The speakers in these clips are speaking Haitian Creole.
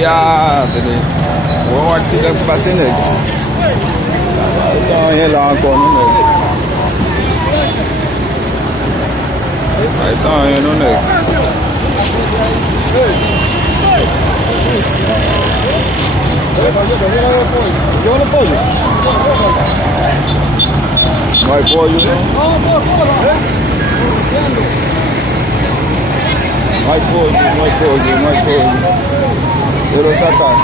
Ya, tadi. Orang accident pasal ni. Itu yang lah kau ni. Itu yang ni. Vai pollo. Vai pollo. Zero satan.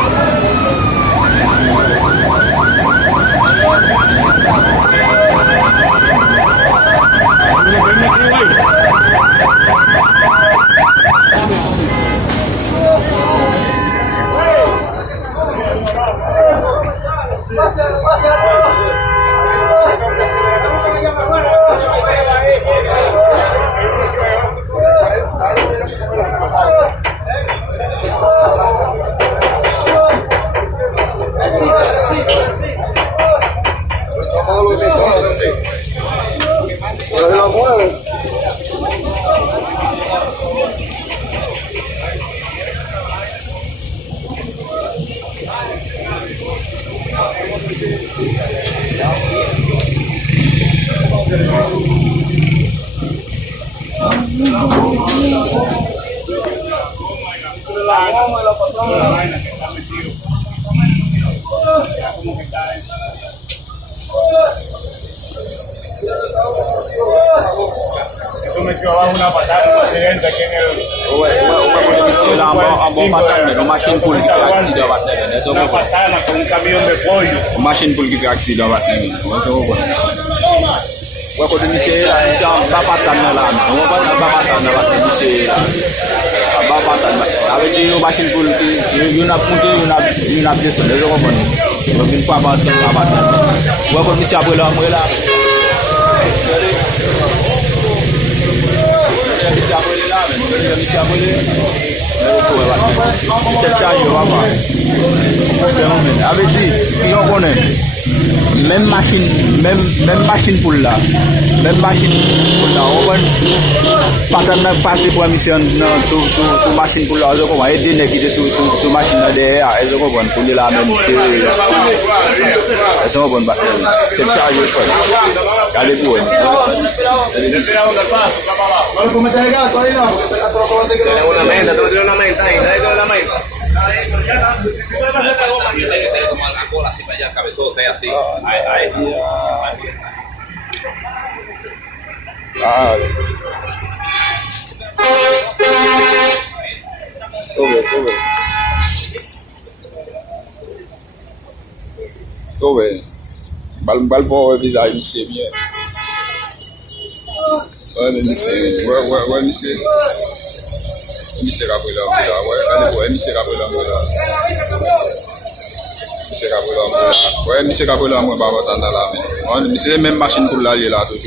Esto me llevaba una patada, un accidente aquí en el... Machine pull kita accident bat ni. Eso Una patada con un camión de pollo. machine pull kita accident bat ni. Eso apa? Wa ko ni se la isa ba patan la. Wa ba patan la bat ni se la. Ba patan. Avec une machine pull qui une a monté une a descendu. Eso apa? Donc une fois passé la bat. Wa ko ni se après la moi là. Même machine pour là. Même machine pour là. On va pas passer pour la mission sur machine pour là. On va aider les qui sont sur machine là derrière. Ils vont pour la même. Ils vont bon. C'est ça je fais. Allez pour. Una menta, tú no tienes una menta ahí, nadie tiene una menta. Tiene que ser como la cola así para allá, cabezote así. Ahí. Ah. Tove. Bal pour visage monsieur bien. Ouais, monsieur. Ouais, monsieur. Monsieur Raphaël, ouais, monsieur Raphaël, ouais, monsieur Raphaël, moi, bah, dans la main. Monsieur, même machine pour l'aller là, tout.